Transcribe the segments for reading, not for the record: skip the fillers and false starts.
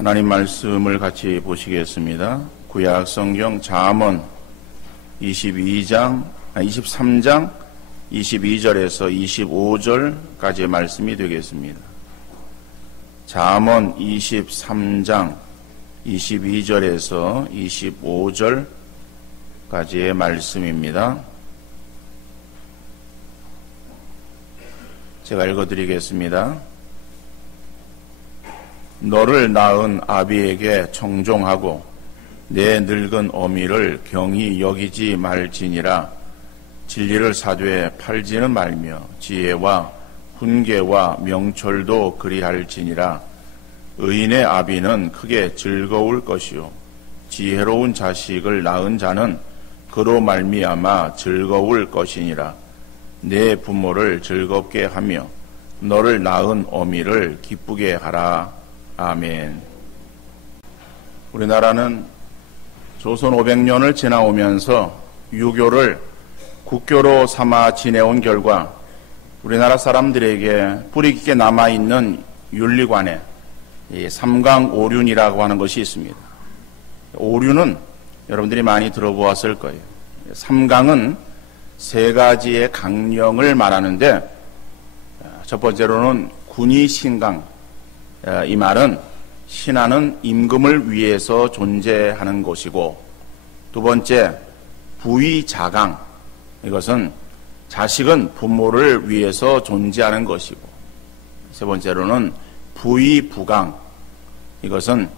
하나님 말씀을 같이 보시겠습니다. 구약 성경 잠언 23장 22절에서 25절까지의 말씀이 되겠습니다. 잠언 23장 22절에서 25절까지의 말씀입니다. 제가 읽어드리겠습니다. 너를 낳은 아비에게 청종하고 내 늙은 어미를 경히 여기지 말지니라. 진리를 사되 팔지는 말며 지혜와 훈계와 명철도 그리할지니라. 의인의 아비는 크게 즐거울 것이요 지혜로운 자식을 낳은 자는 그로 말미암아 즐거울 것이니라. 내 부모를 즐겁게 하며 너를 낳은 어미를 기쁘게 하라. 아멘. 우리나라는 조선 500년을 지나오면서 유교를 국교로 삼아 지내온 결과 우리나라 사람들에게 뿌리 깊게 남아있는 윤리관에 삼강오륜이라고 하는 것이 있습니다. 오륜은 여러분들이 많이 들어보았을 거예요. 삼강은 세 가지의 강령을 말하는데, 첫 번째로는 군의신강. 이 말은 신하는 임금을 위해서 존재하는 것이고, 두 번째 부의자강. 이것은 자식은 부모를 위해서 존재하는 것이고, 세 번째로는 부의부강. 이것은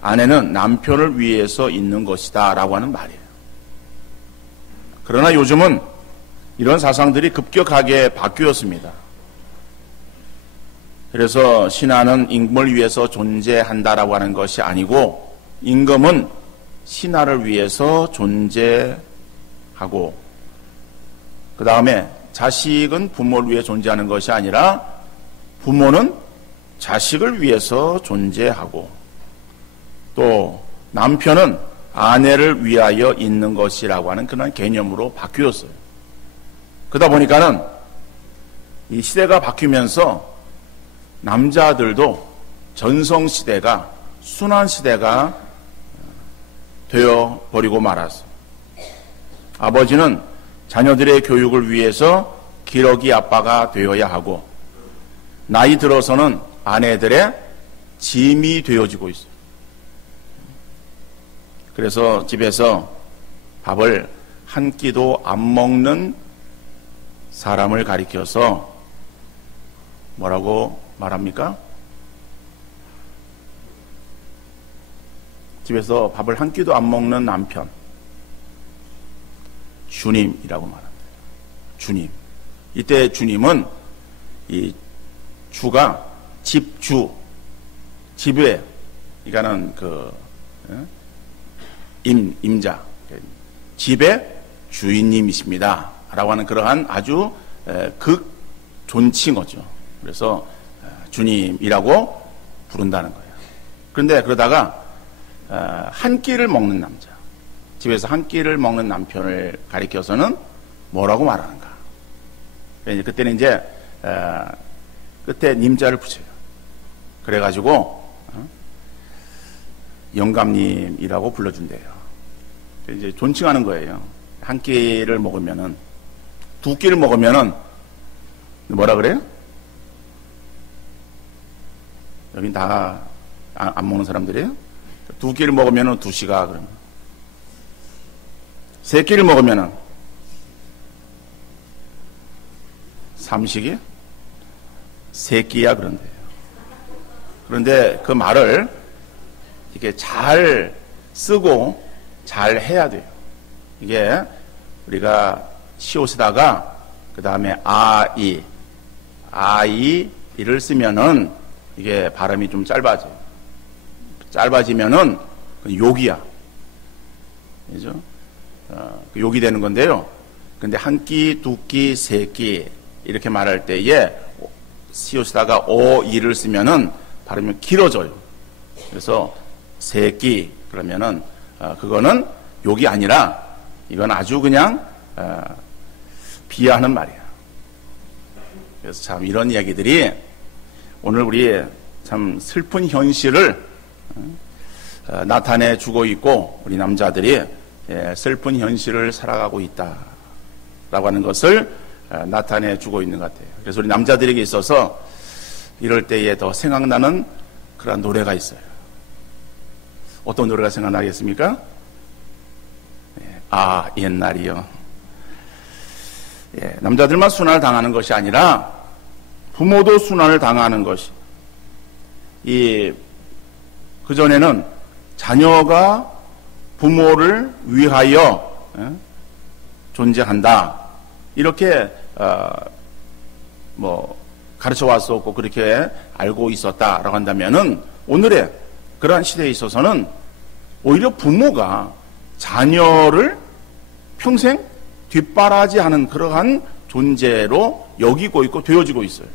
아내는 남편을 위해서 있는 것이다 라고 하는 말이에요. 그러나 요즘은 이런 사상들이 급격하게 바뀌었습니다. 그래서 신하는 임금을 위해서 존재한다라고 하는 것이 아니고, 임금은 신하를 위해서 존재하고, 그 다음에 자식은 부모를 위해 존재하는 것이 아니라 부모는 자식을 위해서 존재하고, 또 남편은 아내를 위하여 있는 것이라고 하는 그런 개념으로 바뀌었어요. 그러다 보니까는 이 시대가 바뀌면서 남자들도 전성시대가 순환시대가 되어버리고 말았어요. 아버지는 자녀들의 교육을 위해서 기러기 아빠가 되어야 하고, 나이 들어서는 아내들의 짐이 되어지고 있어요. 그래서 집에서 밥을 한 끼도 안 먹는 사람을 가리켜서 뭐라고 말합니까? 집에서 밥을 한 끼도 안 먹는 남편, 주님이라고 말합니다. 주님. 이때 주님은 이 주가 집주, 집에, 그러니까는 임자, 집의 주인님이십니다 라고 하는 그러한 아주 극존칭어죠. 그래서 주님이라고 부른다는 거예요. 그런데 그러다가 한 끼를 먹는 남자, 집에서 한 끼를 먹는 남편을 가리켜서는 뭐라고 말하는가? 그때는 이제 끝에 님자를 붙여요. 그래가지고 영감님이라고 불러준대요. 이제 존칭하는 거예요. 한 끼를 먹으면은, 두 끼를 먹으면은 뭐라 그래요? 여긴 다 안 먹는 사람들이에요? 두 끼를 먹으면은 2시가 그러면, 세 끼를 먹으면은 3식이? 세 끼야 그런데요. 그런데 그 말을 이렇게 잘 쓰고 잘 해야 돼요. 이게 우리가 시옷 쓰다가 그 다음에 이를 쓰면은 이게 발음이 좀 짧아져요. 짧아지면은 욕이야. 그죠? 욕이 되는 건데요. 근데 한 끼, 두 끼, 세 끼 이렇게 말할 때에 시옷 쓰다가 이를 쓰면은 발음이 길어져요. 그래서 세 끼 그러면은 그거는 욕이 아니라 이건 아주 그냥 비하하는 말이야. 그래서 참 이런 이야기들이 오늘 우리 참 슬픈 현실을 나타내 주고 있고, 우리 남자들이 슬픈 현실을 살아가고 있다라고 하는 것을 나타내 주고 있는 것 같아요. 그래서 우리 남자들에게 있어서 이럴 때에 더 생각나는 그런 노래가 있어요. 어떤 노래가 생각나겠습니까? 아, 옛날이요. 남자들만 순환을 당하는 것이 아니라 부모도 순환을 당하는 것이, 그전에는 자녀가 부모를 위하여 존재한다, 이렇게 가르쳐 왔었고 그렇게 알고 있었다라고 한다면은, 오늘의 그러한 시대에 있어서는 오히려 부모가 자녀를 평생 뒷바라지하는 그러한 존재로 여기고 있고 되어지고 있어요.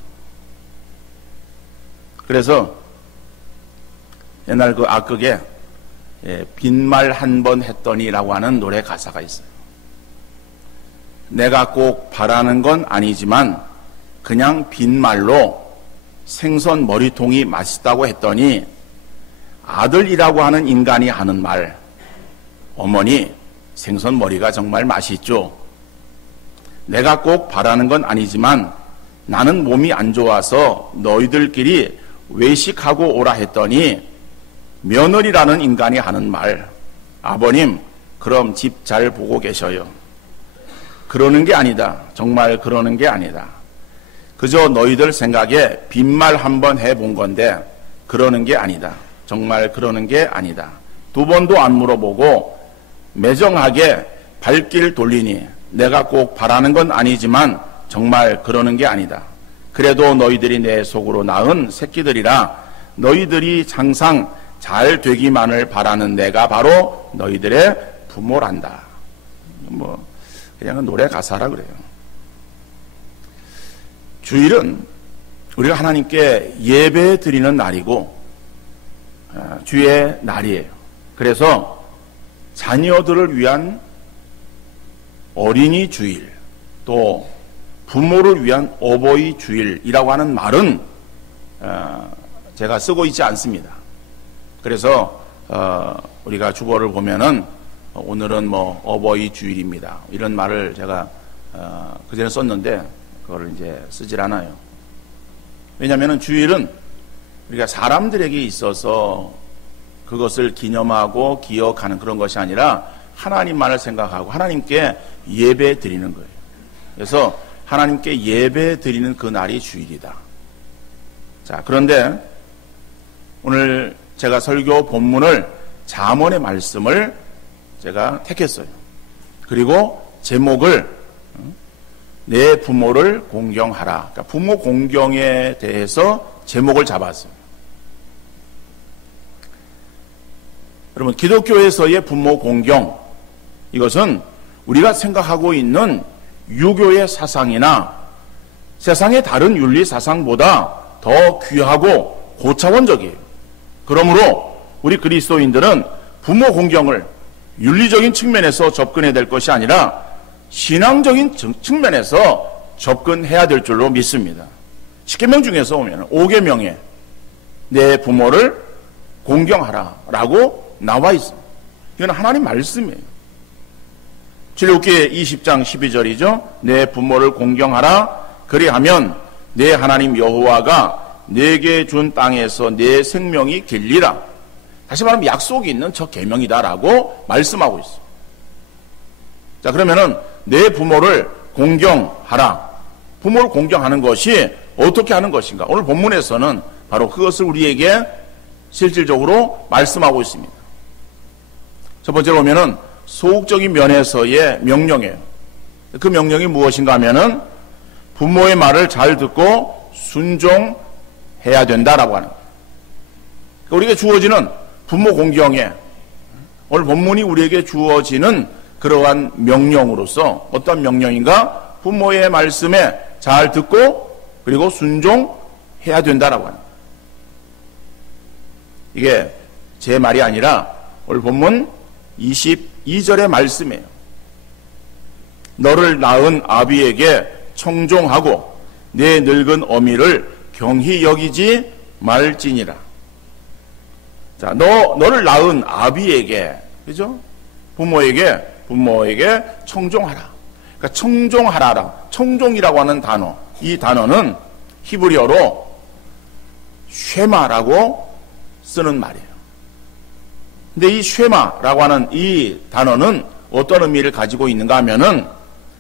그래서 옛날 그 악극에 빈말 한 번 했더니라고 하는 노래 가사가 있어요. 내가 꼭 바라는 건 아니지만 그냥 빈말로 생선 머리통이 맛있다고 했더니 아들이라고 하는 인간이 하는 말, 어머니 생선 머리가 정말 맛있죠. 내가 꼭 바라는 건 아니지만 나는 몸이 안 좋아서 너희들끼리 외식하고 오라 했더니 며느리라는 인간이 하는 말, 아버님 그럼 집 잘 보고 계셔요. 그러는 게 아니다. 정말 그러는 게 아니다. 그저 너희들 생각에 빈말 한번 해본 건데 그러는 게 아니다. 정말 그러는 게 아니다. 두 번도 안 물어보고 매정하게 발길 돌리니 내가 꼭 바라는 건 아니지만 정말 그러는 게 아니다. 그래도 너희들이 내 속으로 낳은 새끼들이라 너희들이 항상 잘 되기만을 바라는 내가 바로 너희들의 부모란다. 그냥 노래 가사라 그래요. 주일은 우리가 하나님께 예배 드리는 날이고 주의 날이에요. 그래서 자녀들을 위한 어린이 주일, 또 부모를 위한 어버이 주일이라고 하는 말은 제가 쓰고 있지 않습니다. 그래서 우리가 주보를 보면은 오늘은 어버이 주일입니다, 이런 말을 제가 그전에 썼는데 그거를 이제 쓰질 않아요. 왜냐하면 주일은 우리가 사람들에게 있어서 그것을 기념하고 기억하는 그런 것이 아니라 하나님만을 생각하고 하나님께 예배 드리는 거예요. 그래서 하나님께 예배 드리는 그 날이 주일이다. 자, 그런데 오늘 제가 설교 본문을 잠언의 말씀을 제가 택했어요. 그리고 제목을 내 부모를 공경하라. 그러니까 부모 공경에 대해서 제목을 잡았어요. 여러분, 기독교에서의 부모 공경, 이것은 우리가 생각하고 있는 유교의 사상이나 세상의 다른 윤리 사상보다 더 귀하고 고차원적이에요. 그러므로 우리 그리스도인들은 부모 공경을 윤리적인 측면에서 접근해야 될 것이 아니라 신앙적인 측면에서 접근해야 될 줄로 믿습니다. 10계명 중에서 보면 5계명에 내 부모를 공경하라 라고 나와 있습니다. 이건 하나님 말씀이에요. 출애굽기 20장 12절이죠. 내 부모를 공경하라. 그리하면 내 하나님 여호와가 내게 준 땅에서 내 생명이 길리라. 다시 말하면 약속이 있는 저 계명이다라고 말씀하고 있어요. 자, 그러면은 내 부모를 공경하라. 부모를 공경하는 것이 어떻게 하는 것인가? 오늘 본문에서는 바로 그것을 우리에게 실질적으로 말씀하고 있습니다. 첫 번째로 보면은 소극적인 면에서의 명령이에요. 그 명령이 무엇인가 하면은 부모의 말을 잘 듣고 순종해야 된다라고 하는 거예요. 우리에게 주어지는 부모 공경에 오늘 본문이 우리에게 주어지는 그러한 명령으로서 어떤 명령인가? 부모의 말씀에 잘 듣고 그리고 순종해야 된다라고 하는 거예요. 이게 제 말이 아니라 오늘 본문 22절의 말씀이에요. 너를 낳은 아비에게 청종하고 내 늙은 어미를 경히 여기지 말지니라. 자, 너를 낳은 아비에게, 그죠? 부모에게 청종하라. 그러니까 청종하라라. 청종이라고 하는 단어, 이 단어는 히브리어로 쉐마라고 쓰는 말이에요. 근데 이 쉐마라고 하는 이 단어는 어떤 의미를 가지고 있는가 하면은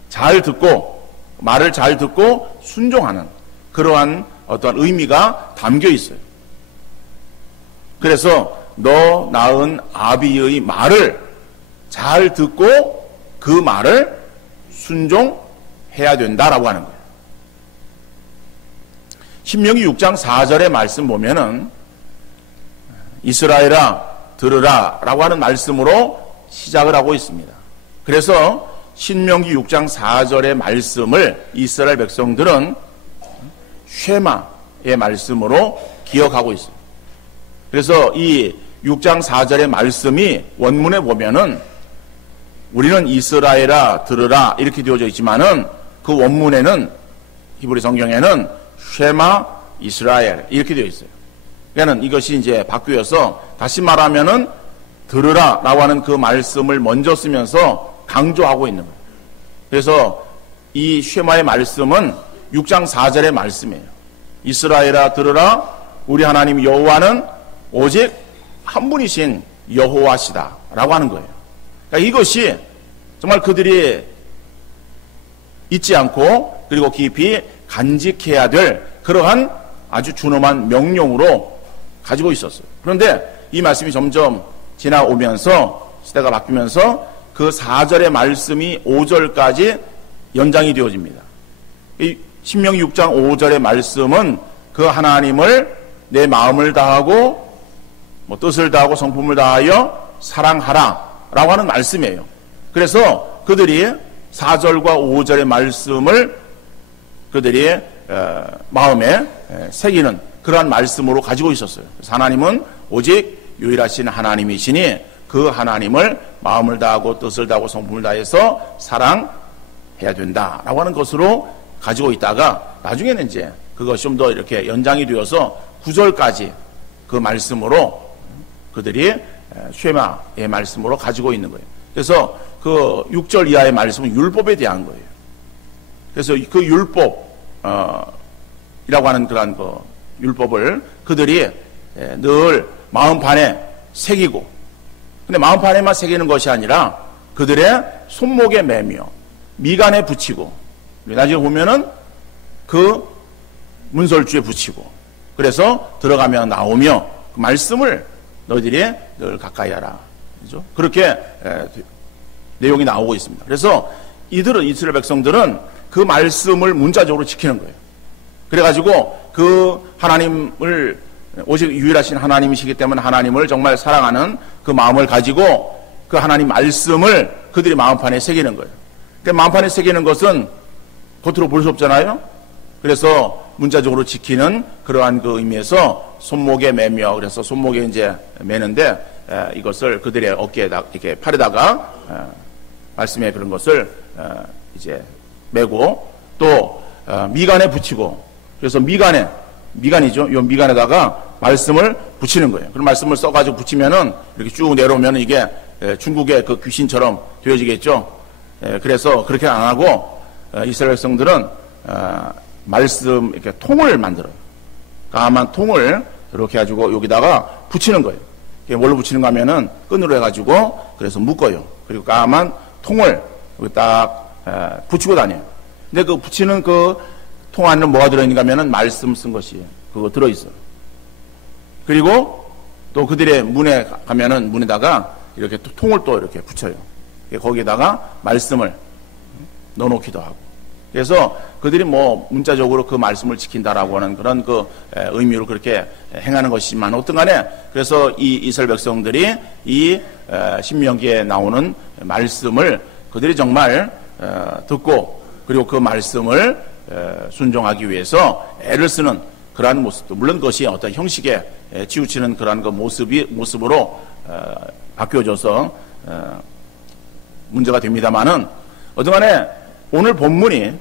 잘 듣고, 말을 잘 듣고 순종하는 그러한 어떤 의미가 담겨 있어요. 그래서 너 낳은 아비의 말을 잘 듣고 그 말을 순종해야 된다라고 하는 거예요. 신명기 6장 4절의 말씀 보면은 이스라엘아 들으라 라고 하는 말씀으로 시작을 하고 있습니다. 그래서 신명기 6장 4절의 말씀을 이스라엘 백성들은 쉐마의 말씀으로 기억하고 있어요. 그래서 이 6장 4절의 말씀이 원문에 보면은 우리는 이스라엘아 들으라 이렇게 되어져 있지만은 그 원문에는 히브리 성경에는 쉐마 이스라엘 이렇게 되어 있어요. 그러니까 이것이 이제 바뀌어서 다시 말하면은 들으라라고 하는 그 말씀을 먼저 쓰면서 강조하고 있는 거예요. 그래서 이 쉐마의 말씀은 6장 4절의 말씀이에요. 이스라엘아 들으라 우리 하나님 여호와는 오직 한 분이신 여호와시다 라고 하는 거예요. 그러니까 이것이 정말 그들이 잊지 않고 그리고 깊이 간직해야 될 그러한 아주 준엄한 명령으로 가지고 있었어요. 그런데 이 말씀이 점점 지나오면서 시대가 바뀌면서 그 4절의 말씀이 5절까지 연장이 되어집니다. 이 신명기 6장 5절의 말씀은 그 하나님을 내 마음을 다하고 뜻을 다하고 성품을 다하여 사랑하라 라고 하는 말씀이에요. 그래서 그들이 4절과 5절의 말씀을 그들이 마음에 새기는 그러한 말씀으로 가지고 있었어요. 그래서 하나님은 오직 유일하신 하나님이시니 그 하나님을 마음을 다하고 뜻을 다하고 성품을 다해서 사랑해야 된다라고 하는 것으로 가지고 있다가 나중에는 이제 그것이 좀 더 이렇게 연장이 되어서 9절까지 그 말씀으로 그들이 쉐마의 말씀으로 가지고 있는 거예요. 그래서 그 6절 이하의 말씀은 율법에 대한 거예요. 그래서 그 율법 이라고 하는 그러한 그 율법을 그들이 늘 마음판에 새기고, 근데 마음판에만 새기는 것이 아니라 그들의 손목에 매며 미간에 붙이고, 나중에 보면은 그 문설주에 붙이고, 그래서 들어가며 나오며 그 말씀을 너희들이 늘 가까이 하라. 그렇죠? 그렇게 내용이 나오고 있습니다. 그래서 이스라엘 백성들은 그 말씀을 문자적으로 지키는 거예요. 그래가지고 그 하나님을 오직 유일하신 하나님이시기 때문에 하나님을 정말 사랑하는 그 마음을 가지고 그 하나님 말씀을 그들이 마음판에 새기는 거예요. 그 마음판에 새기는 것은 겉으로 볼 수 없잖아요. 그래서 문자적으로 지키는 그러한 그 의미에서 손목에 매며, 그래서 손목에 이제 매는데 이것을 그들의 어깨에다 이렇게 팔에다가 말씀의 그런 것을 이제 매고 또 미간에 붙이고, 그래서 미간이죠. 이 미간에다가 말씀을 붙이는 거예요. 그런 말씀을 써가지고 붙이면은 이렇게 쭉 내려오면 이게 중국의 그 귀신처럼 되어지겠죠. 그래서 그렇게 안 하고 이스라엘 백성들은 말씀 이렇게 통을 만들어요. 까만 통을 이렇게 해가지고 여기다가 붙이는 거예요. 이게 뭘로 붙이는 거 하면은 끈으로 해가지고 그래서 묶어요. 그리고 까만 통을 여기 딱 붙이고 다녀요. 근데 그 붙이는 그 통 안에는 뭐가 들어있는가 하면은 말씀 쓴 것이 그거 들어있어요. 그리고 또 그들의 문에 가면은 문에다가 이렇게 통을 또 이렇게 붙여요. 거기에다가 말씀을 넣어놓기도 하고. 그래서 그들이 뭐 문자적으로 그 말씀을 지킨다라고 하는 그런 그 의미로 그렇게 행하는 것이지만 어떤 간에 그래서 이 이스라엘 백성들이 이 신명기에 나오는 말씀을 그들이 정말 듣고 그리고 그 말씀을 순종하기 위해서 애를 쓰는 그러한 모습도, 물론 그것이 어떤 형식에 치우치는 그러한 그 모습으로 바뀌어져서 문제가 됩니다만은 어떤 간에 오늘 본문이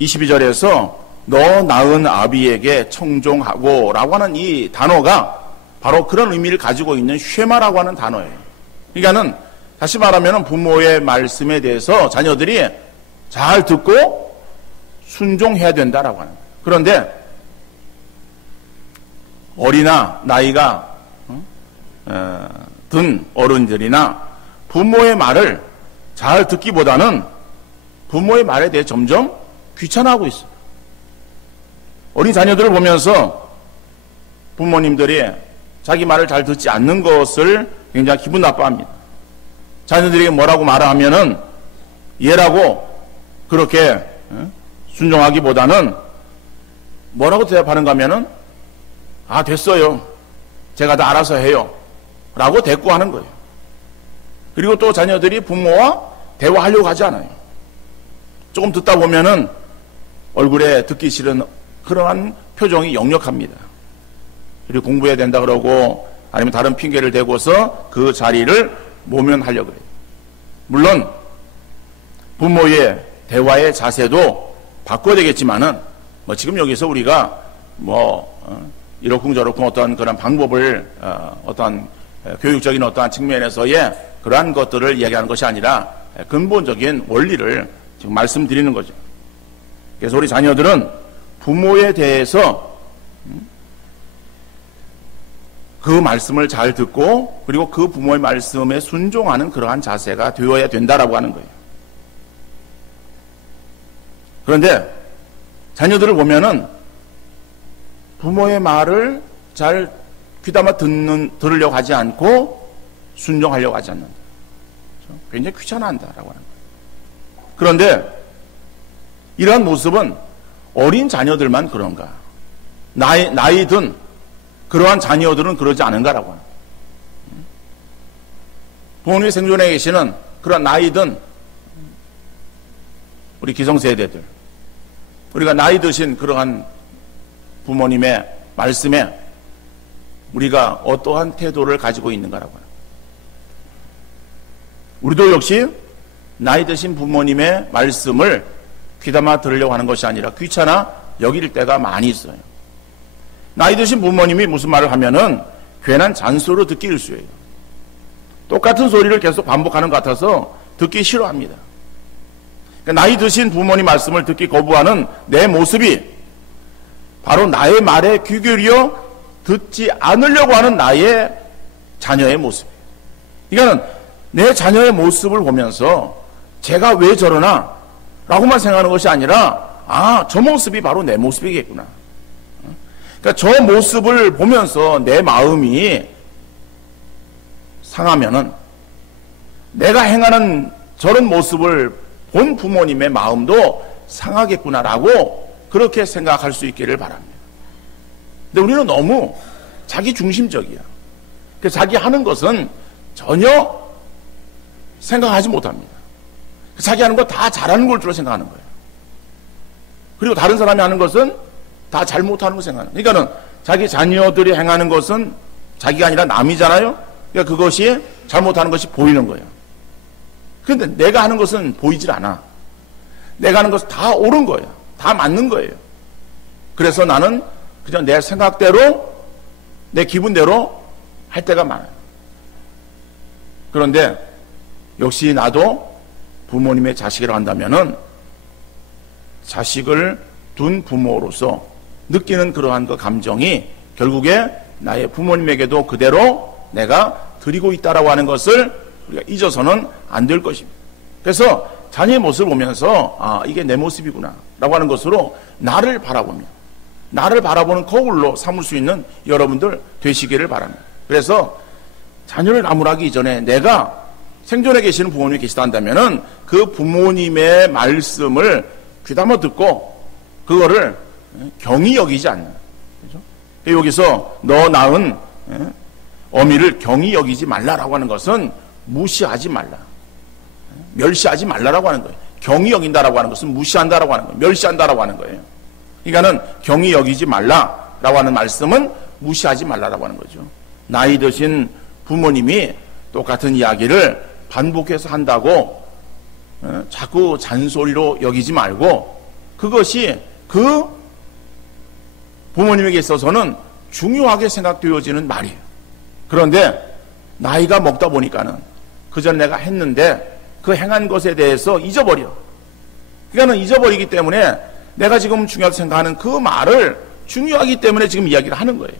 22절에서 너 낳은 아비에게 청종하고 라고 하는 이 단어가 바로 그런 의미를 가지고 있는 쉐마라고 하는 단어예요. 그러니까는 다시 말하면 부모의 말씀에 대해서 자녀들이 잘 듣고 순종해야 된다라고 하는 거예요. 그런데 어리나 나이가 든 어른들이나 부모의 말을 잘 듣기보다는 부모의 말에 대해 점점 귀찮아하고 있어요. 어린 자녀들을 보면서 부모님들이 자기 말을 잘 듣지 않는 것을 굉장히 기분 나빠합니다. 자녀들에게 뭐라고 말하면은 얘라고 그렇게 순종하기보다는 뭐라고 대답하는가 하면은 됐어요. 제가 다 알아서 해요. 라고 대꾸하는 거예요. 그리고 또 자녀들이 부모와 대화하려고 하지 않아요. 조금 듣다 보면은 얼굴에 듣기 싫은 그러한 표정이 역력합니다. 그리고 공부해야 된다 그러고 아니면 다른 핑계를 대고서 그 자리를 모면하려고 해요. 물론 부모의 대화의 자세도 바꿔야 되겠지만은 지금 여기서 우리가 이러쿵저러쿵 어떤 그런 방법을 어떤 교육적인 어떠한 측면에서의 그러한 것들을 이야기하는 것이 아니라 근본적인 원리를 지금 말씀드리는 거죠. 그래서 우리 자녀들은 부모에 대해서 그 말씀을 잘 듣고 그리고 그 부모의 말씀에 순종하는 그러한 자세가 되어야 된다라고 하는 거예요. 그런데 자녀들을 보면은 부모의 말을 잘 귀담아 들으려고 하지 않고 순종하려고 하지 않는다. 굉장히 귀찮아한다라고 하는 거예요. 그런데 이러한 모습은 어린 자녀들만 그런가? 나이 든 그러한 자녀들은 그러지 않은가라고 하는 거예요. 부모님이 생존해 계시는 그런 나이 든 우리 기성세대들, 우리가 나이 드신 그러한 부모님의 말씀에 우리가 어떠한 태도를 가지고 있는가라고 하는 거예요. 우리도 역시 나이 드신 부모님의 말씀을 귀담아 들으려고 하는 것이 아니라 귀찮아 여길 때가 많이 있어요. 나이 드신 부모님이 무슨 말을 하면은 괜한 잔소리로 듣기 일쑤예요. 똑같은 소리를 계속 반복하는 것 같아서 듣기 싫어합니다. 그러니까 나이 드신 부모님 말씀을 듣기 거부하는 내 모습이 바로 나의 말에 귀 기울여 듣지 않으려고 하는 나의 자녀의 모습이에요. 그러니까 내 자녀의 모습을 보면서 제가 왜 저러나 라고만 생각하는 것이 아니라 저 모습이 바로 내 모습이겠구나. 그러니까 저 모습을 보면서 내 마음이 상하면은 내가 행하는 저런 모습을 본 부모님의 마음도 상하겠구나라고 그렇게 생각할 수 있기를 바랍니다. 근데 우리는 너무 자기 중심적이야. 그래서 자기 하는 것은 전혀 생각하지 못합니다. 자기 하는 거 다 잘하는 걸 줄로 생각하는 거예요. 그리고 다른 사람이 하는 것은 다 잘못하는 거 생각하는 거예요. 그러니까는 자기 자녀들이 행하는 것은 자기가 아니라 남이잖아요. 그러니까 그것이 잘못하는 것이 보이는 거예요. 그런데 내가 하는 것은 보이질 않아. 내가 하는 것은 다 옳은 거예요. 다 맞는 거예요. 그래서 나는 그냥 내 생각대로 내 기분대로 할 때가 많아요. 그런데 역시 나도 부모님의 자식이라고 한다면은 자식을 둔 부모로서 느끼는 그러한 그 감정이 결국에 나의 부모님에게도 그대로 내가 드리고 있다라고 하는 것을 우리가 잊어서는 안 될 것입니다. 그래서 자녀의 모습을 보면서 이게 내 모습이구나 라고 하는 것으로 나를 바라보는 거울로 삼을 수 있는 여러분들 되시기를 바랍니다. 그래서 자녀를 나무라기 이전에 내가 생존해 계시는 부모님이 계시다 한다면은 그 부모님의 말씀을 귀담아 듣고 그거를 경히 여기지 않는, 그죠? 여기서 너 낳은 어미를 경히 여기지 말라라고 하는 것은 무시하지 말라, 멸시하지 말라라고 하는 거예요. 경히 여긴다라고 하는 것은 무시한다라고 하는 거예요. 멸시한다라고 하는 거예요. 그러니까는 경히 여기지 말라라고 하는 말씀은 무시하지 말라라고 하는 거죠. 나이 드신 부모님이 똑같은 이야기를 반복해서 한다고 자꾸 잔소리로 여기지 말고 그것이 그 부모님에게 있어서는 중요하게 생각되어지는 말이에요. 그런데 나이가 먹다 보니까는 그전 내가 했는데 그 행한 것에 대해서 잊어버려. 그러니까는 잊어버리기 때문에 내가 지금 중요하게 생각하는 그 말을 중요하기 때문에 지금 이야기를 하는 거예요.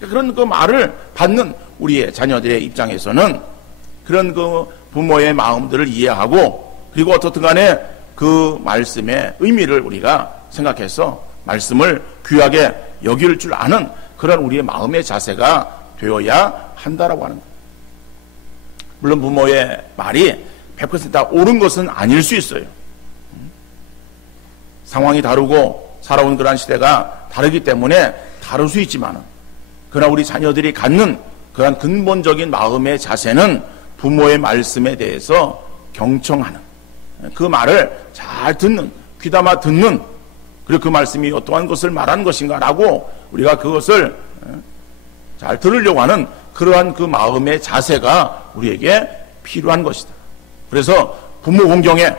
그런 그 말을 받는 우리의 자녀들의 입장에서는 그런 그 부모의 마음들을 이해하고 그리고 어떻든 간에 그 말씀의 의미를 우리가 생각해서 말씀을 귀하게 여길 줄 아는 그런 우리의 마음의 자세가 되어야 한다라고 하는 거예요. 물론 부모의 말이 100% 옳은 것은 아닐 수 있어요. 상황이 다르고 살아온 그러한 시대가 다르기 때문에 다를 수 있지만 그러나 우리 자녀들이 갖는 그러한 근본적인 마음의 자세는 부모의 말씀에 대해서 경청하는 그 말을 잘 듣는 귀담아 듣는 그리고 그 말씀이 어떠한 것을 말하는 것인가 라고 우리가 그것을 잘 들으려고 하는 그러한 그 마음의 자세가 우리에게 필요한 것이다. 그래서 부모 공경에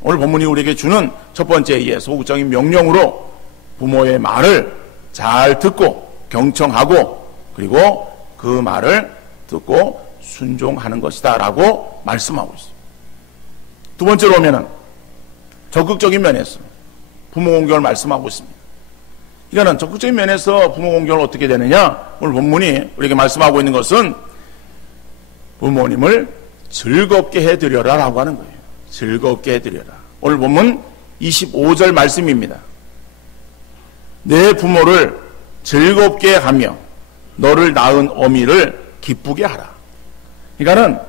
오늘 본문이 우리에게 주는 첫 번째의 소극적인 명령으로 부모의 말을 잘 듣고 경청하고 그리고 그 말을 듣고 순종하는 것이다 라고 말씀하고 있습니다. 두 번째로 오면은 적극적인 면에서 부모 공경을 말씀하고 있습니다. 이거는 적극적인 면에서 부모 공경은 어떻게 되느냐? 오늘 본문이 우리에게 말씀하고 있는 것은 부모님을 즐겁게 해드려라 라고 하는 거예요. 즐겁게 해드려라. 오늘 본문 25절 말씀입니다. 내 부모를 즐겁게 하며 너를 낳은 어미를 기쁘게 하라. 그러니까는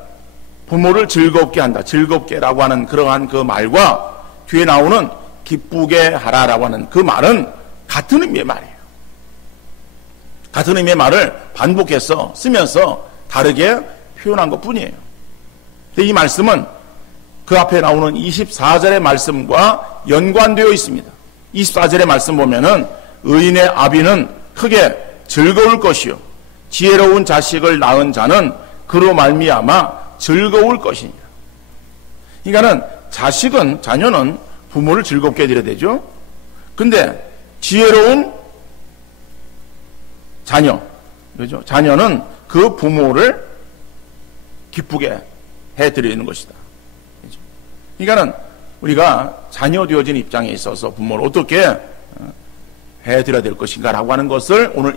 부모를 즐겁게 한다. 즐겁게라고 하는 그러한 그 말과 뒤에 나오는 기쁘게 하라라고 하는 그 말은 같은 의미의 말이에요. 같은 의미의 말을 반복해서 쓰면서 다르게 표현한 것 뿐이에요. 근데 이 말씀은 그 앞에 나오는 24절의 말씀과 연관되어 있습니다. 24절의 말씀 보면은 의인의 아비는 크게 즐거울 것이요 지혜로운 자식을 낳은 자는 그로 말미암아 즐거울 것이니라. 그러니까는 자녀는 부모를 즐겁게 해드려야 되죠. 근데 지혜로운 자녀, 그죠? 자녀는 그 부모를 기쁘게 해드리는 것이다. 그죠? 그러니까는 우리가 자녀 되어진 입장에 있어서 부모를 어떻게 해드려야 될 것인가라고 하는 것을 오늘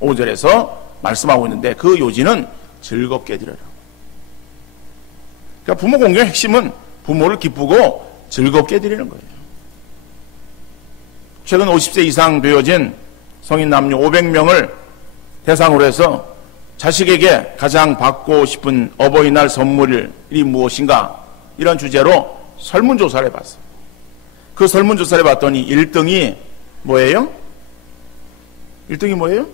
25절에서 말씀하고 있는데 그 요지는 즐겁게 해드려라. 그러니까 부모 공경의 핵심은 부모를 기쁘고 즐겁게 해드리는 거예요. 최근 50세 이상 되어진 성인 남녀 500명을 대상으로 해서 자식에게 가장 받고 싶은 어버이날 선물이 무엇인가 이런 주제로 설문조사를 해봤어요. 그 설문조사를 해봤더니 1등이 뭐예요? 1등이 뭐예요?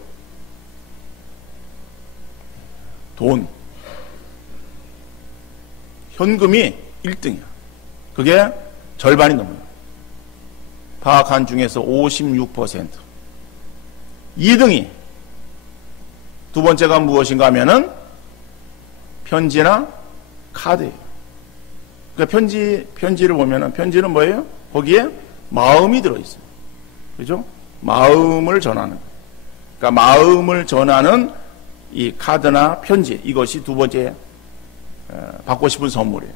돈. 현금이 1등이야. 그게 절반이 넘어요. 파악한 중에서 56%. 2등이 두 번째가 무엇인가 하면은 편지나 카드예요. 그러니까 편지를 보면은 편지는 뭐예요? 거기에 마음이 들어있어요. 그죠? 마음을 전하는 거예요. 그러니까 마음을 전하는 이 카드나 편지 이것이 두 번째 받고 싶은 선물이에요.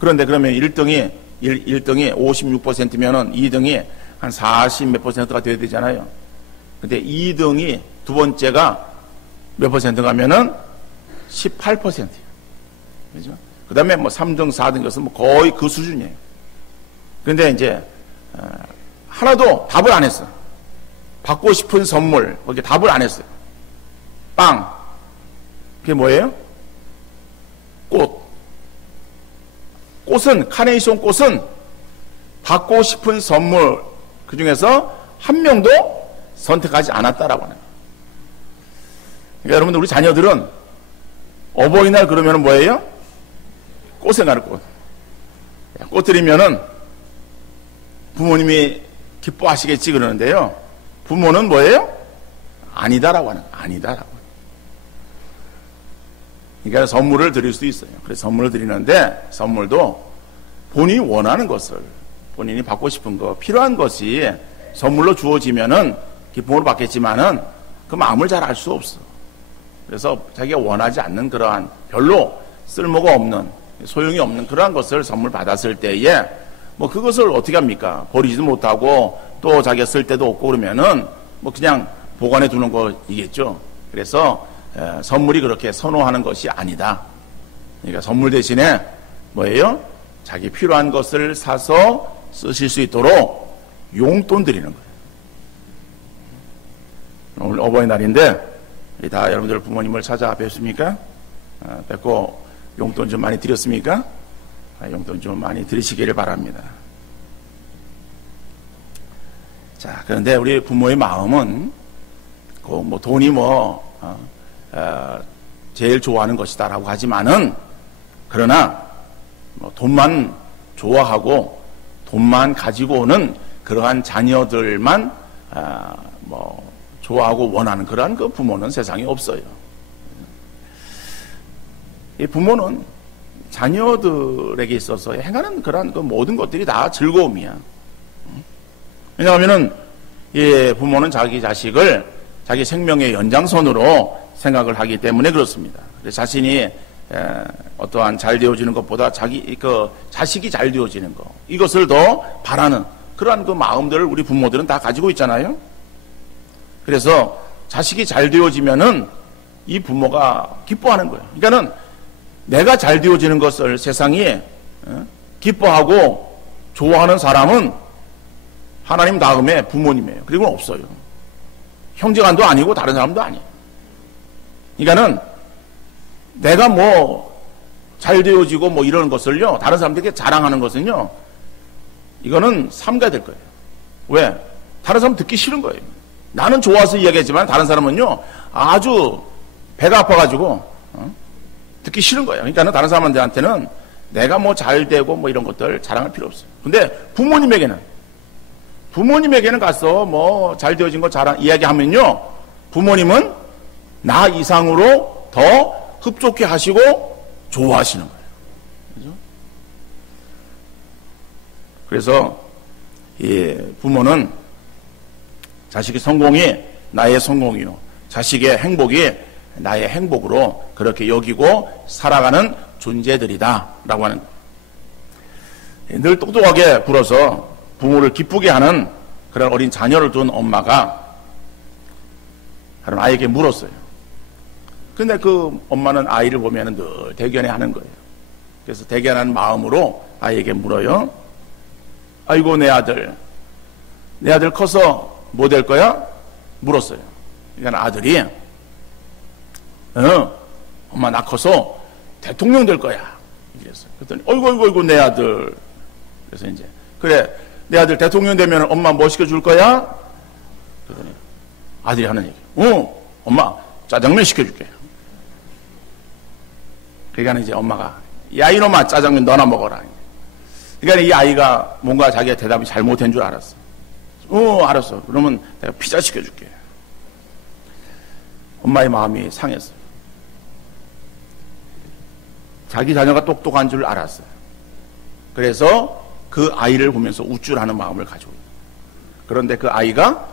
그런데 그러면 1등이 56%면은 2등이 한 40 몇 %가 돼야 되잖아요. 근데 2등이 두 번째가 몇 %가 하면은 18%예요. 그죠? 그 다음에 뭐 3등, 4등 것은 뭐 거의 그 수준이에요. 근데 이제, 하나도 답을 안 했어. 받고 싶은 선물, 거기에 답을 안 했어요. 빵. 그게 뭐예요? 꽃. 꽃은, 카네이션 꽃은 받고 싶은 선물, 그 중에서 한 명도 선택하지 않았다라고 하는 거예요. 그러니까 여러분들 우리 자녀들은 어버이날 그러면 뭐예요? 꽃에 나를 꽃. 꽃 드리면은 부모님이 기뻐하시겠지 그러는데요. 부모는 뭐예요? 아니다라고 하는 거예요. 아니다라고. 그러니까 선물을 드릴 수도 있어요. 그래서 선물을 드리는데 선물도 본인이 원하는 것을 본인이 받고 싶은 거 필요한 것이 선물로 주어지면은 기쁨으로 받겠지만은 그 마음을 잘 알 수 없어. 그래서 자기가 원하지 않는 그러한 별로 쓸모가 없는, 소용이 없는 그러한 것을 선물 받았을 때에 뭐 그것을 어떻게 합니까? 버리지도 못하고 또 자기가 쓸 데도 없고 그러면은 뭐 그냥 보관해 두는 거이겠죠. 그래서 선물이 그렇게 선호하는 것이 아니다. 그러니까 선물 대신에 뭐예요? 자기 필요한 것을 사서 쓰실 수 있도록 용돈 드리는 거예요. 오늘 어버이날인데 다 여러분들 부모님을 찾아뵙습니까? 뵙고 용돈 좀 많이 드렸습니까? 용돈 좀 많이 드리시기를 바랍니다. 자, 그런데 우리 부모의 마음은 뭐 돈이 제일 좋아하는 것이다라고 하지만은, 그러나 뭐 돈만 좋아하고 돈만 가지고 오는 그러한 자녀들만 좋아하고 원하는 그러한 그 부모는 세상에 없어요. 이 부모는 자녀들에게 있어서 행하는 그러한 그 모든 것들이 다 즐거움이야. 왜냐하면은 이 부모는 자기 자식을 자기 생명의 연장선으로 생각을 하기 때문에 그렇습니다. 그래서 자신이 어떠한 잘 되어지는 것보다 자식이 잘 되어지는 것, 이것을 더 바라는 그러한 그 마음들을 우리 부모들은 다 가지고 있잖아요. 그래서 자식이 잘 되어지면은 이 부모가 기뻐하는 거예요. 그러니까는 내가 잘 되어지는 것을 세상이 기뻐하고 좋아하는 사람은 하나님 다음에 부모님이에요. 그리고는 없어요. 형제간도 아니고 다른 사람도 아니에요. 그러니까는 내가 잘 되어지고 이런 것을요, 다른 사람들에게 자랑하는 것은요, 이거는 삼가야 될 거예요. 왜? 다른 사람 듣기 싫은 거예요. 나는 좋아서 이야기했지만 다른 사람은요, 아주 배가 아파가지고 듣기 싫은 거예요. 그러니까 다른 사람들한테는 내가 잘 되고 이런 것들 자랑할 필요 없어요. 근데 부모님에게는 가서 잘 되어진 거 자랑 이야기하면요, 부모님은 나 이상으로 더 흡족해 하시고 좋아하시는 거예요. 그죠? 그래서 이 부모는 자식의 성공이 나의 성공이요, 자식의 행복이 나의 행복으로 그렇게 여기고 살아가는 존재들이다 라고 하는 거예요. 늘 똑똑하게 굴어서 부모를 기쁘게 하는 그런 어린 자녀를 둔 엄마가 다른 아이에게 물었어요. 근데 그 엄마는 아이를 보면 늘 대견해하는 거예요. 그래서 대견한 마음으로 아이에게 물어요. 아이고 내 아들 커서 뭐 될 거야? 물었어요. 그러니까 아들이 엄마 나 커서 대통령 될 거야. 이랬어요. 그랬더니 어이구 내 아들. 그래서 이제 그래 내 아들 대통령 되면 엄마 뭐 시켜줄 거야? 그랬더니 아들이 하는 얘기. 엄마 짜장면 시켜줄게. 그러니까 이제 엄마가 야 이놈아 짜장면 너나 먹어라. 그러니까 이 아이가 뭔가 자기가 대답이 잘못된 줄 알았어. 알았어. 그러면 내가 피자 시켜줄게. 엄마의 마음이 상했어요. 자기 자녀가 똑똑한 줄 알았어요. 그래서 그 아이를 보면서 우쭐하는 마음을 가지고 있어요. 그런데 그 아이가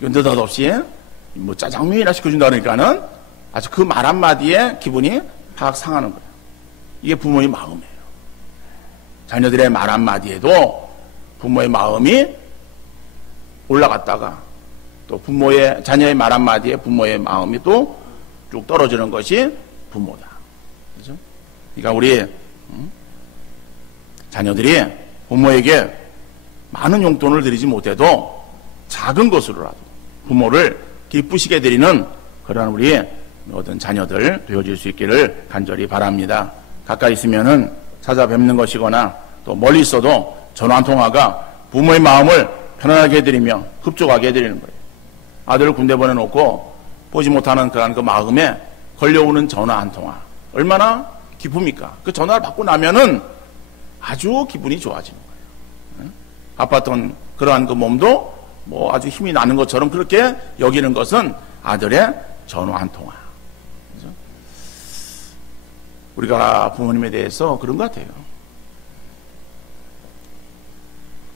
느닷없이 짜장면이나 시켜준다 그러니까는 아주 그 말 한마디에 기분이 확 상하는 거예요. 이게 부모의 마음이에요. 자녀들의 말 한마디에도 부모의 마음이 올라갔다가 또 자녀의 말 한마디에 부모의 마음이 또 쭉 떨어지는 것이 부모다. 그죠? 그러니까 우리 자녀들이 부모에게 많은 용돈을 드리지 못해도 작은 것으로라도 부모를 기쁘시게 드리는 그런 우리 모든 자녀들 되어질 수 있기를 간절히 바랍니다. 가까이 있으면은 찾아뵙는 것이거나 또 멀리 있어도 전화 한 통화가 부모의 마음을 편안하게 해드리며 흡족하게 해드리는 거예요. 아들을 군대 보내놓고 보지 못하는 그 마음에 걸려오는 전화 한 통화 얼마나 기쁩니까? 그 전화를 받고 나면은 아주 기분이 좋아지는 거예요. 아팠던 그러한 그 몸도 아주 힘이 나는 것처럼 그렇게 여기는 것은 아들의 전화 한 통화. 그죠? 우리가 부모님에 대해서 그런 것 같아요.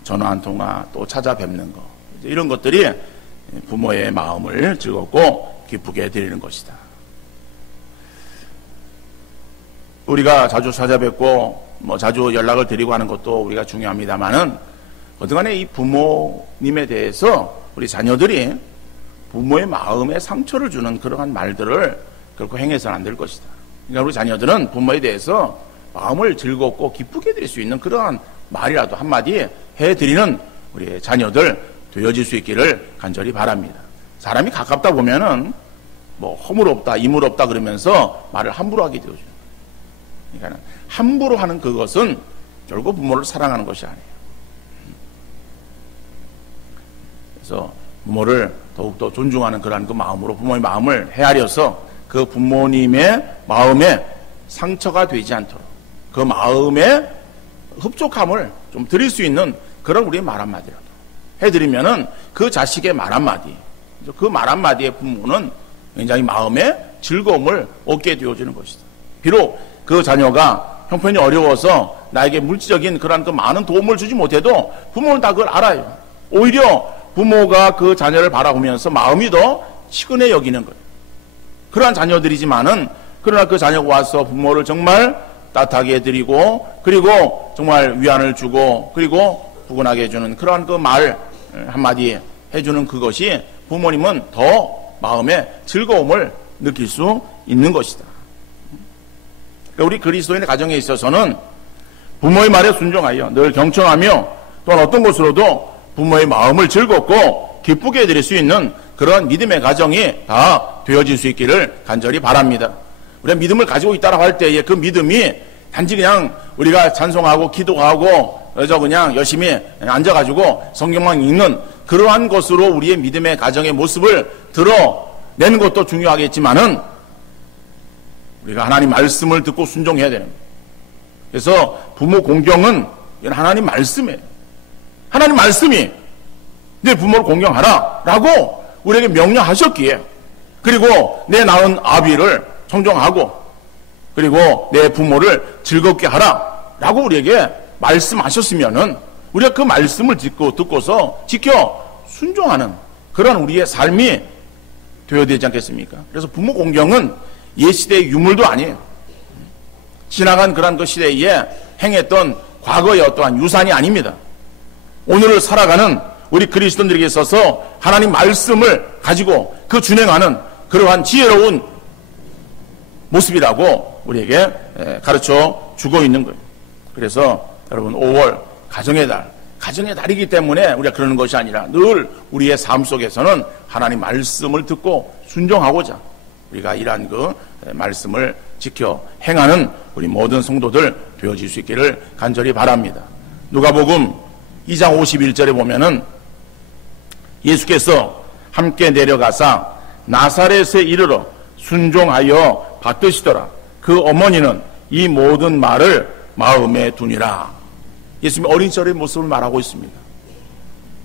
전화 한 통화, 또 찾아뵙는 거, 이런 것들이 부모의 마음을 즐겁고 기쁘게 해드리는 것이다. 우리가 자주 찾아뵙고 자주 연락을 드리고 하는 것도 우리가 중요합니다만은 어쨌간에 이 부모님에 대해서 우리 자녀들이 부모의 마음에 상처를 주는 그러한 말들을 결코 행해서는 안 될 것이다. 그러니까 우리 자녀들은 부모에 대해서 마음을 즐겁고 기쁘게 해드릴 수 있는 그러한 말이라도 한마디 해드리는 우리 자녀들 되어질 수 있기를 간절히 바랍니다. 사람이 가깝다 보면은 허물없다, 이물없다 그러면서 말을 함부로 하게 되어져요. 그러니까 함부로 하는 그것은 결국 부모를 사랑하는 것이 아니에요. 그래서 부모를 더욱더 존중하는 그러한 그 마음으로 부모의 마음을 헤아려서 그 부모님의 마음에 상처가 되지 않도록 그 마음의 흡족함을 좀 드릴 수 있는 그런 우리의 말 한마디라도 해드리면은 그 자식의 말 한마디, 그 말 한마디의 부모는 굉장히 마음에 즐거움을 얻게 되어지는 것이다. 비록 그 자녀가 형편이 어려워서 나에게 물질적인 그런 그 많은 도움을 주지 못해도 부모는 다 그걸 알아요. 오히려 부모가 그 자녀를 바라보면서 마음이 더 치근해 여기는 거예요. 그러한 자녀들이지만은 그러나 그 자녀가 와서 부모를 정말 따뜻하게 해드리고 그리고 정말 위안을 주고 그리고 부근하게 해주는 그러한 그 말 한마디 해주는 그것이 부모님은 더 마음에 즐거움을 느낄 수 있는 것이다. 우리 그리스도인의 가정에 있어서는 부모의 말에 순종하여 늘 경청하며 또한 어떤 것으로도 부모의 마음을 즐겁고 기쁘게 해드릴 수 있는 그런 믿음의 가정이 다 되어질 수 있기를 간절히 바랍니다. 우리가 믿음을 가지고 있다고 할 때에 그 믿음이 단지 그냥 우리가 찬송하고 기도하고 그래서 그냥 열심히 앉아가지고 성경만 읽는 그러한 것으로 우리의 믿음의 가정의 모습을 드러내는 것도 중요하겠지만은 우리가 하나님 말씀을 듣고 순종해야 되는 거예요. 그래서 부모 공경은 하나님 말씀이에요. 하나님 말씀이 내 부모를 공경하라 라고 우리에게 명령하셨기에 그리고 내 낳은 아비를 존경하고 그리고 내 부모를 즐겁게 하라 라고 우리에게 말씀하셨으면은 우리가 그 말씀을 듣고서 지켜 순종하는 그런 우리의 삶이 되어야 되지 않겠습니까? 그래서 부모 공경은 옛 시대의 유물도 아니에요. 지나간 그런 그 시대에 행했던 과거의 어떠한 유산이 아닙니다. 오늘을 살아가는 우리 그리스도인들에게 있어서 하나님 말씀을 가지고 그 준행하는 그러한 지혜로운 모습이라고 우리에게 가르쳐 주고 있는 거예요. 그래서 여러분 5월 가정의 달이기 때문에 우리가 그러는 것이 아니라 늘 우리의 삶 속에서는 하나님 말씀을 듣고 순종하고자 우리가 이러한 그 말씀을 지켜 행하는 우리 모든 성도들 되어질 수 있기를 간절히 바랍니다. 누가복음 2장 51절에 보면은 예수께서 함께 내려가사 나사렛에 이르러 순종하여 받드시더라. 그 어머니는 이 모든 말을 마음에 두니라. 예수님이 어린 시절의 모습을 말하고 있습니다.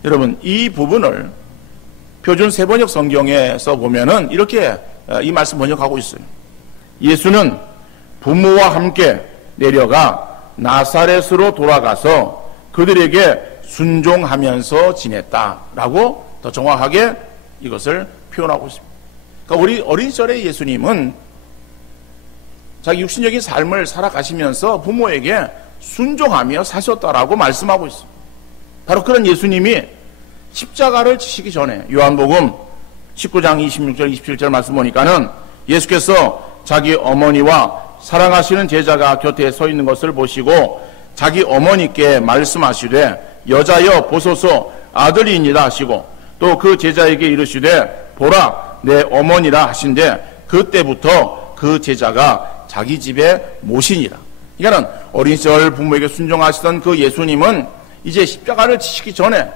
여러분 이 부분을 표준 세번역 성경에서 보면은 이렇게 이 말씀 번역하고 있어요. 예수는 부모와 함께 내려가 나사렛으로 돌아가서 그들에게 순종하면서 지냈다라고 더 정확하게 이것을 표현하고 있습니다. 그러니까 우리 어린 시절의 예수님은 자기 육신적인 삶을 살아가시면서 부모에게 순종하며 사셨다라고 말씀하고 있습니다. 바로 그런 예수님이 십자가를 지시기 전에 요한복음 19장 26절 27절 말씀 보니까는 예수께서 자기 어머니와 사랑하시는 제자가 곁에 서 있는 것을 보시고 자기 어머니께 말씀하시되 여자여 보소서 아들이니라 하시고 또 그 제자에게 이르시되 보라 내 어머니라 하신데 그때부터 그 제자가 자기 집에 모시니라. 그러니까 어린 시절 부모에게 순종하시던 그 예수님은 이제 십자가를 지시기 전에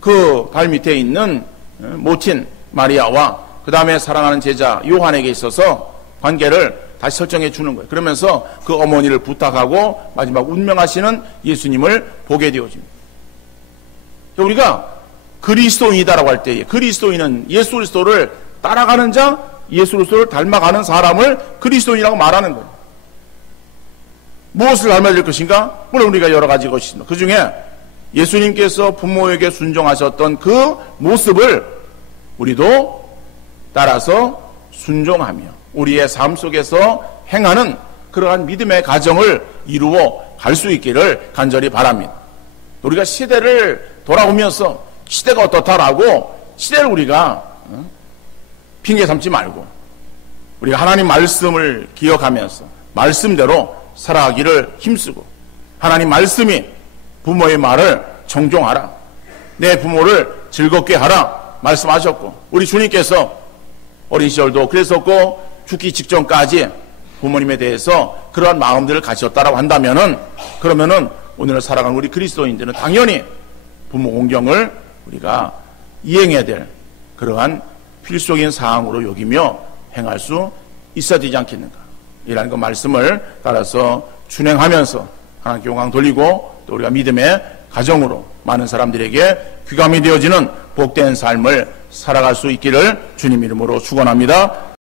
그 발밑에 있는 모친 마리아와 그 다음에 사랑하는 제자 요한에게 있어서 관계를 다시 설정해 주는 거예요. 그러면서 그 어머니를 부탁하고 마지막 운명하시는 예수님을 보게 되어집니다. 우리가 그리스도인이다라고 할 때 그리스도인은 예수 그리스도를 따라가는 자, 예수 그리스도를 닮아가는 사람을 그리스도인이라고 말하는 거예요. 무엇을 닮아야 될 것인가? 물론 우리가 여러 가지 것이 있습니다. 그 중에 예수님께서 부모에게 순종하셨던 그 모습을 우리도 따라서 순종하며 우리의 삶 속에서 행하는 그러한 믿음의 가정을 이루어 갈 수 있기를 간절히 바랍니다. 우리가 시대를 돌아오면서 시대가 어떻다라고 시대를 우리가 핑계 삼지 말고 우리가 하나님 말씀을 기억하면서 말씀대로 살아가기를 힘쓰고 하나님 말씀이 부모의 말을 정종하라. 내 부모를 즐겁게 하라 말씀하셨고 우리 주님께서 어린 시절도 그랬었고 죽기 직전까지 부모님에 대해서 그러한 마음들을 가지셨다라고 한다면은 그러면은 오늘 살아가는 우리 그리스도인들은 당연히 부모 공경을 우리가 이행해야 될 그러한 필수적인 사항으로 여기며 행할 수 있어야 되지 않겠는가. 이라는 그 말씀을 따라서 준행하면서 하나님께 영광 돌리고 또 우리가 믿음의 가정으로 많은 사람들에게 귀감이 되어지는 복된 삶을 살아갈 수 있기를 주님 이름으로 축원합니다.